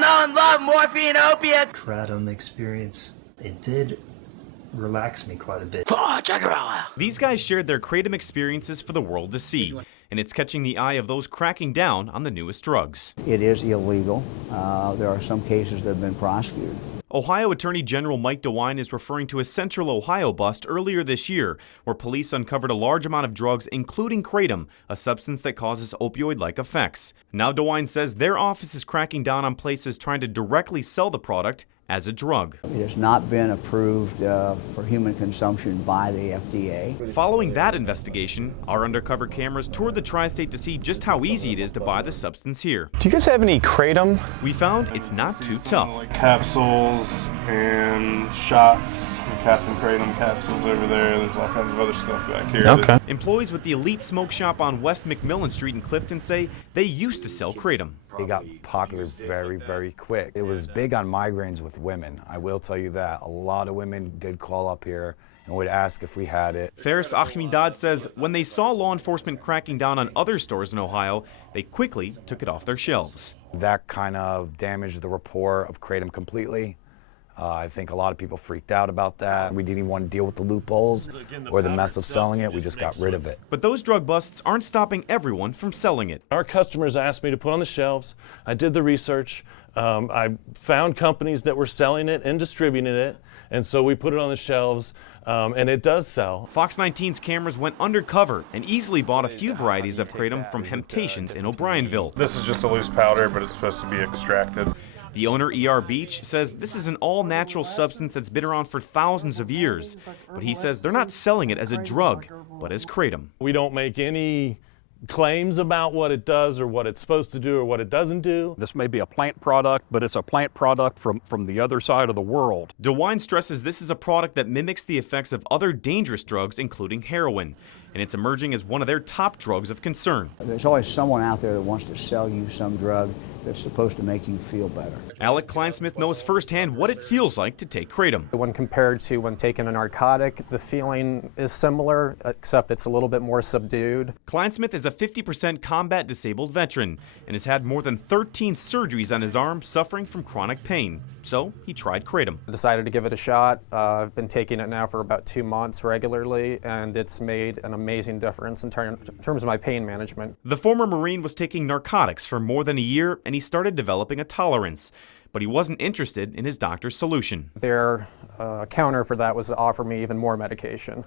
know and love morphine and opiates. Kratom experience, it did relax me quite a bit. Oh, Jackarella. These guys shared their kratom experiences for the world to see, and it's catching the eye of those cracking down on the newest drugs. It is illegal. There are some cases that have been prosecuted. Ohio Attorney General Mike DeWine is referring to a Central Ohio bust earlier this year, where police uncovered a large amount of drugs, including kratom, a substance that causes opioid-like effects. Now DeWine says their office is cracking down on places trying to directly sell the product as a drug. It has not been approved for human consumption by the FDA. Following that investigation, our undercover cameras toured the tri-state to see just how easy it is to buy the substance here. Do you guys have any kratom? We found it's not too tough. Like capsules and shots, Captain Kratom capsules over there. There's all kinds of other stuff back here. Okay. Employees with the Elite Smoke Shop on West McMillan Street in Clifton say they used to sell kratom. It got popular very, very quick. It was big on migraines with women. I will tell you that. A lot of women did call up here and would ask if we had it. Faris Ahmedad says when they saw law enforcement cracking down on other stores in Ohio, they quickly took it off their shelves. That kind of damaged the rapport of kratom completely. I think a lot of people freaked out about that. We didn't even want to deal with the loopholes or the mess of selling it. We just got rid of it. But those drug busts aren't stopping everyone from selling it. Our customers asked me to put on the shelves. I did the research. I found companies that were selling it and distributing it, and so we put it on the shelves, and it does sell. Fox 19's cameras went undercover and easily bought a few varieties of kratom from Hemptations in O'Brienville. This is just a loose powder, but it's supposed to be extracted. The owner, E.R. Beach, says this is an all-natural substance that's been around for thousands of years. But he says they're not selling it as a drug, but as kratom. We don't make any claims about what it does or what it's supposed to do or what it doesn't do. This may be a plant product, but it's a plant product from the other side of the world. DeWine stresses this is a product that mimics the effects of other dangerous drugs, including heroin, and it's emerging as one of their top drugs of concern. There's always someone out there that wants to sell you some drug that's supposed to make you feel better. Alec Kleinsmith knows firsthand what it feels like to take kratom. When compared to when taking a narcotic, the feeling is similar, except it's a little bit more subdued. Kleinsmith is a 50% combat disabled veteran and has had more than 13 surgeries on his arm, suffering from chronic pain. So he tried kratom. I decided to give it a shot. I've been taking it now for about 2 months regularly, and it's made an amazing difference in terms of my pain management. The former Marine was taking narcotics for more than a year, and he started developing a tolerance. But he wasn't interested in his doctor's solution. Their counter for that was to offer me even more medication.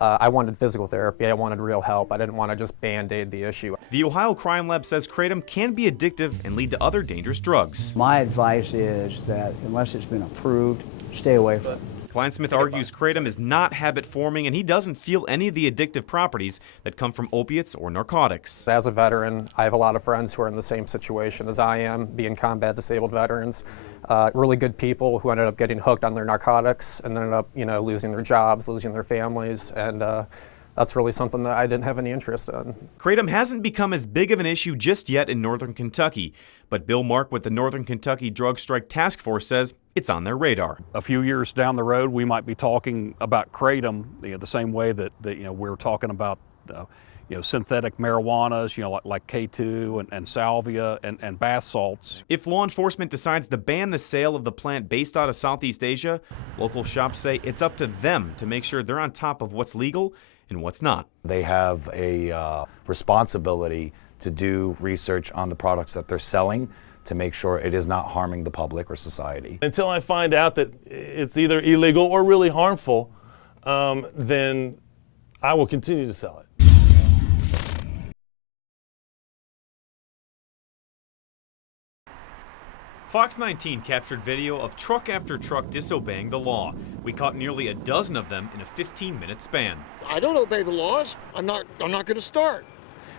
I wanted physical therapy. I wanted real help. I didn't want to just band-aid the issue. The Ohio Crime Lab says kratom can be addictive and lead to other dangerous drugs. My advice is that unless it's been approved, stay away from it. Kleinsmith argues kratom is not habit-forming, and he doesn't feel any of the addictive properties that come from opiates or narcotics. As a veteran, I have a lot of friends who are in the same situation as I am, being combat-disabled veterans. Really good people who ended up getting hooked on their narcotics and ended up, losing their jobs, losing their families, and that's really something that I didn't have any interest in. Kratom hasn't become as big of an issue just yet in northern Kentucky, but Bill Mark with the Northern Kentucky Drug Strike Task Force says it's on their radar. A few years down the road, we might be talking about kratom, the same way that we're talking about synthetic marijuanas, like K2 and salvia and bath salts. If law enforcement decides to ban the sale of the plant based out of Southeast Asia, local shops say it's up to them to make sure they're on top of what's legal and what's not. They have a responsibility to do research on the products that they're selling to make sure it is not harming the public or society. Until I find out that it's either illegal or really harmful, then I will continue to sell it. Fox 19 captured video of truck after truck disobeying the law. We caught nearly a dozen of them in a 15-minute span. I don't obey the laws. I'm not going to start.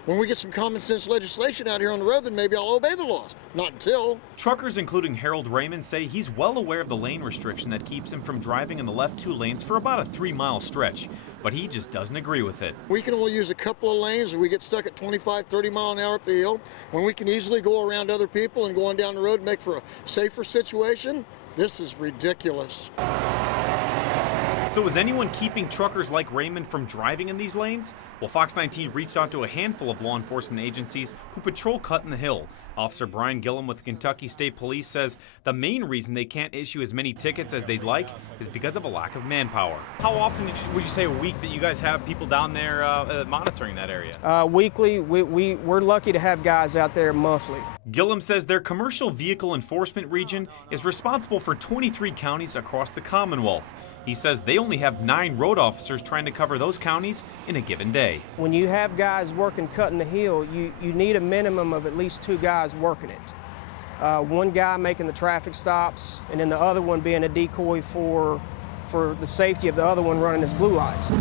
When we get some common sense legislation out here on the road, then maybe I'll obey the laws. Not until. Truckers, including Harold Raymond, say he's well aware of the lane restriction that keeps him from driving in the left 2 lanes for about a 3-mile stretch, but he just doesn't agree with it. We can only use a couple of lanes, and we get stuck at 25, 30 mile an hour up the hill, when we can easily go around other people and go on down the road and make for a safer situation. This is ridiculous. So is anyone keeping truckers like Raymond from driving in these lanes? Well, Fox 19 reached out to a handful of law enforcement agencies who patrol Cut in the Hill. Officer Brian Gillum with the Kentucky State Police says the main reason they can't issue as many tickets as they'd like is because of a lack of manpower. How often would you say a week that you guys have people down there monitoring that area? Weekly. We're lucky to have guys out there monthly. Gillum says their commercial vehicle enforcement region is responsible for 23 counties across the Commonwealth. He says they only have 9 road officers trying to cover those counties in a given day. When you have guys working Cut in the Hill, you need a minimum of at least 2 guys working it. One guy making the traffic stops, and then the other one being a decoy for the safety of the other one running his blue lights.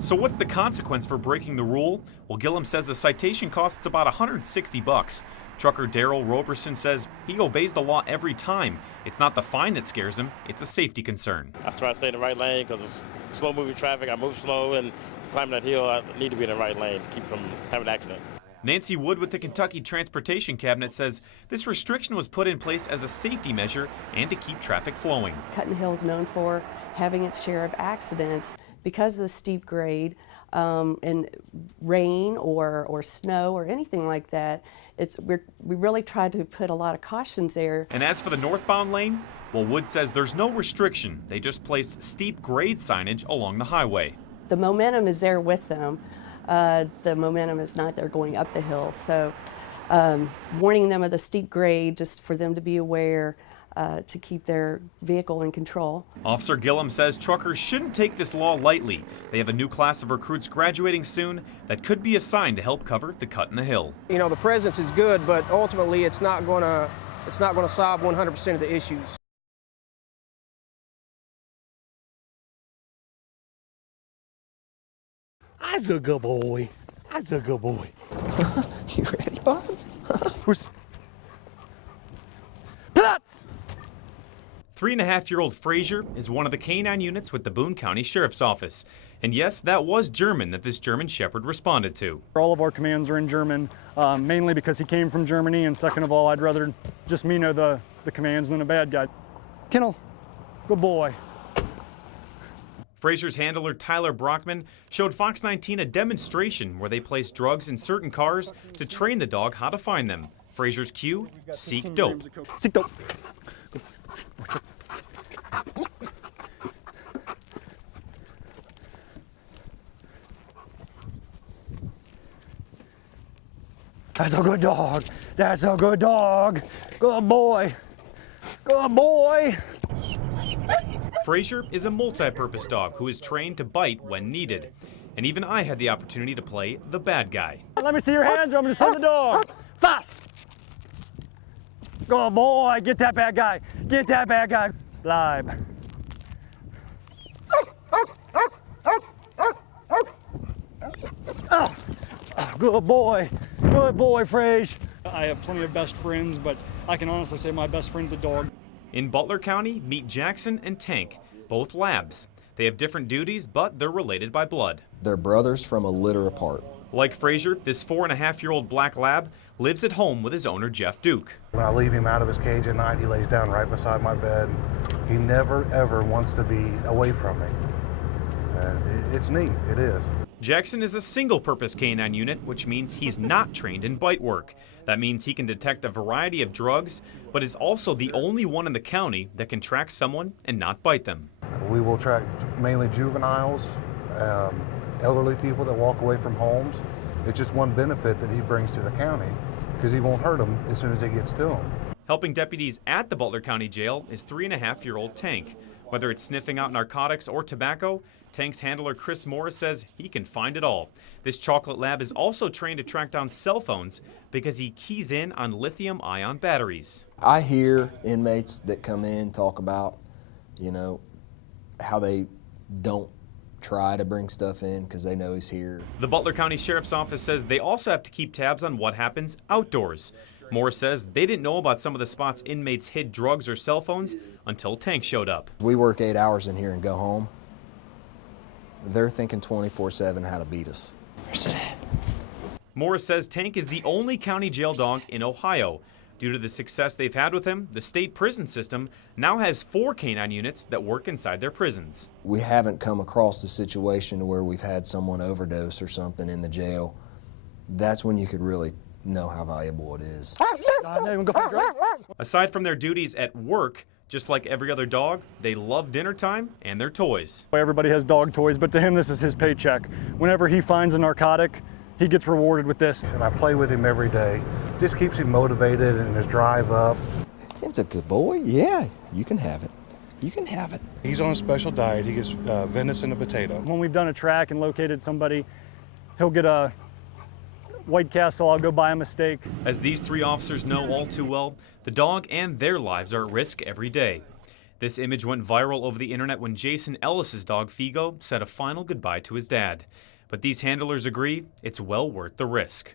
So what's the consequence for breaking the rule? Well, Gillum says the citation costs about $160. Trucker Daryl Roberson says he obeys the law every time. It's not the fine that scares him, it's a safety concern. I try to stay in the right lane because it's slow-moving traffic. I move slow, and climbing that hill, I need to be in the right lane to keep from having an accident. Nancy Wood with the Kentucky Transportation Cabinet says this restriction was put in place as a safety measure and to keep traffic flowing. Cut in the Hill is known for having its share of accidents because of the steep grade and rain or snow or anything like that. We really tried to put a lot of cautions there. And as for the northbound lane, well, Wood says there's no restriction. They just placed steep grade signage along the highway. The momentum is there with them. The momentum is not there going up the hill. So warning them of the steep grade just for them to be aware to keep their vehicle in control. Officer Gillum says truckers shouldn't take this law lightly. They have a new class of recruits graduating soon that could be assigned to help cover the Cut in the Hill. You know, the presence is good, but ultimately it's not going to solve 100% of the issues. That's a good boy. That's a good boy. You ready, Bonds? Nuts! 3.5-year-old Frazier is one of the canine units with the Boone County Sheriff's Office. And yes, that was German that this German Shepherd responded to. All of our commands are in German, mainly because he came from Germany, and second of all, I'd rather just me know the commands than a bad guy. Kennel, good boy. Frazier's handler Tyler Brockman showed Fox 19 a demonstration where they placed drugs in certain cars to train the dog how to find them. Frazier's cue, seek dope. Seek dope. That's a good dog. That's a good dog. Good boy. Good boy. Frazier is a multi-purpose dog who is trained to bite when needed. And even I had the opportunity to play the bad guy. Let me see your hands or I'm going to send the dog. Fast. Good boy. Get that bad guy. Get that bad guy. Live. Oh, good boy. Good boy, Frage. I have plenty of best friends, but I can honestly say my best friend's a dog. In Butler County, meet Jackson and Tank, both labs. They have different duties, but they're related by blood. They're brothers from a litter apart. Like Frazier, this 4.5-year-old black lab lives at home with his owner, Jeff Duke. When I leave him out of his cage at night, he lays down right beside my bed. He never, ever wants to be away from me. It's neat, it is. Jackson is a single-purpose canine unit, which means he's not trained in bite work. That means he can detect a variety of drugs, but is also the only one in the county that can track someone and not bite them. We will track mainly juveniles, elderly people that walk away from homes. It's just one benefit that he brings to the county, because he won't hurt them as soon as he gets to them. Helping deputies at the Butler County Jail is 3.5-year-old Tank. Whether it's sniffing out narcotics or tobacco, Tank's handler Chris Morris says he can find it all. This chocolate lab is also trained to track down cell phones because he keys in on lithium-ion batteries. I hear inmates that come in talk about, you know, how they don't try to bring stuff in because they know he's here. The Butler County Sheriff's Office says they also have to keep tabs on what happens outdoors. Morris says they didn't know about some of the spots inmates hid drugs or cell phones until Tank showed up. We work 8 hours in here and go home. They're thinking 24/7 how to beat us. Morris says Tank is the only county jail dog in Ohio. Due to the success they've had with him, the state prison system now has 4 canine units that work inside their prisons. We haven't come across the situation where we've had someone overdose or something in the jail. That's when you could really know how valuable it is. Aside from their duties at work, just like every other dog, they love dinner time and their toys. Everybody has dog toys, but to him this is his paycheck. Whenever he finds a narcotic, he gets rewarded with this. And I play with him every day. Just keeps him motivated and his drive up. It's a good boy. Yeah, you can have it. You can have it. He's on a special diet. He gets venison and potato. When we've done a track and located somebody, he'll get a White Castle, I'll go buy him a steak. As these 3 officers know all too well, the dog and their lives are at risk every day. This image went viral over the internet when Jason Ellis's dog Figo said a final goodbye to his dad. But these handlers agree it's well worth the risk.